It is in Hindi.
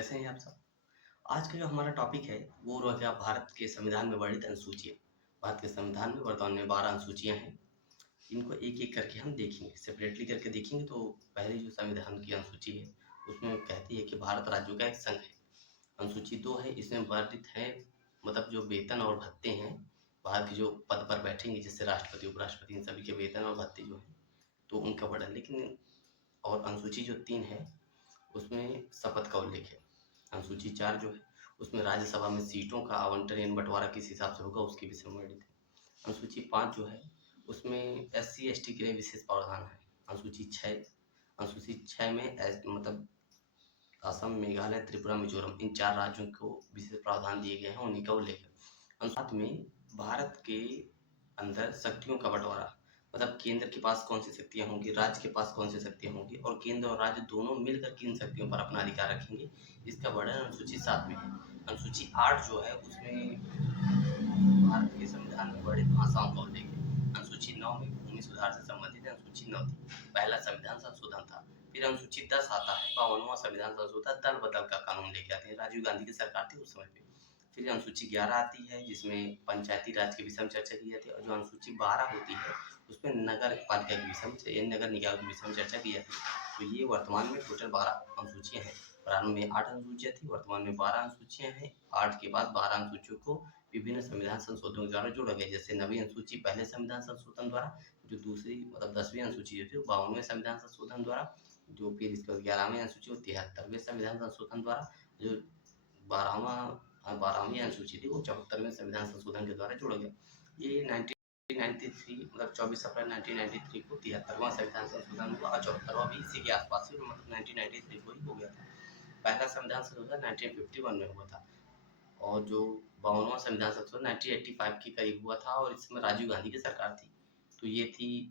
कैसे हैं आप सब? आज का जो हमारा टॉपिक है वो रहेगा भारत के संविधान में वर्णित अनुसूचियाँ। भारत के संविधान में वर्तमान में 12 अनुसूचियाँ हैं। इनको एक-एक करके हम देखेंगे, सेपरेटली करके देखेंगे। तो पहली जो संविधान की अनुसूची है, उसमें कहती है कि भारत राज्यों का एक संघ है। अनुसूची 2 है, इसमें वर्णित है मतलब जो वेतन और भत्ते हैं, भारत के जो पद पर बैठेंगे जैसे राष्ट्रपति, उपराष्ट्रपति इन सभी के वेतन और भत्ते जो हैं, तो उनका वर्णन। लेकिन और अनुसूची जो 3 है, उसमें शपथ का उल्लेख है। अनुसूची 4 जो है, उसमें राज्यसभा में सीटों का आवंटन यानी बँटवारा किस हिसाब से होगा उसके विषय में वर्णित है। अनुसूची 5 जो है, उसमें एससी-एसटी के लिए विशेष प्रावधान है। अनुसूची 6 में मतलब असम, मेघालय, त्रिपुरा, मिज़ोरम इन 4 राज्यों को विशेष प्रावधान दिए गए हैं, उन्हीं का उल्लेख है। अनुसार में भारत के अंदर शक्तियों का बँटवारा मतलब केंद्र के पास कौन-सी शक्तियाँ होंगी, राज्य के पास कौन-सी शक्तियाँ होंगी और केंद्र और राज्य दोनों मिलकर किन शक्तियों पर अपना अधिकार रखेंगे, इसका वर्णन अनुसूची 7 में है। अनुसूची 8 जो है उसमें भारत के संविधान में वर्णित भाषाओं का उल्लेख है। अनुसूची 9 में भूमि सुधार से संबंधित है, अनुसूची 9 थी। पहला संविधान संशोधन था। फिर अनुसूची 10 आता है, 52वां संविधान संशोधन दल बदल का कानून लेके आते हैं। राजीव गांधी की सरकार थी उस समय पे। फिर अनुसूची 11 आती है जिसमें पंचायती राज के विषय में चर्चा की जाती है और जो अनुसूची 12 होती है उसमें नगर पालिका के विषय में नगर निकाय के विषय में चर्चा की जाती है। तो ये वर्तमान में टोटल 12 अनुसूचियाँ हैं। प्रारंभ में 8 अनुसूचियाँ थी, वर्तमान में 12 अनुसूचियाँ हैं। 8 के बाद 12 अनुसूचियों को विभिन्न संविधान संशोधनों के द्वारा जोड़ा गया। जैसे 9वीं अनुसूची पहले संविधान संशोधन द्वारा, जो दूसरी मतलब 10वीं अनुसूची जो थी वो 52वें संविधान संशोधन द्वारा, जो फिर इसके बाद 11वीं अनुसूची वो 73वें संविधान संशोधन द्वारा, जो 12वीं अनुसूची थी वो 74वें संविधान संशोधन के द्वारा जोड़ा गया। ये 1993 मतलब 24 अप्रैल 1993 को 73वां संविधान संशोधन हुआ और 74वां भी इसी के आसपास ही मतलब 1993 को ही हो गया था। पहला संविधान संशोधन 1951 में हुआ था और जो 52वां संविधान संशोधन 1985 के करीब हुआ था और इसमें राजीव गांधी की सरकार थी। तो ये थी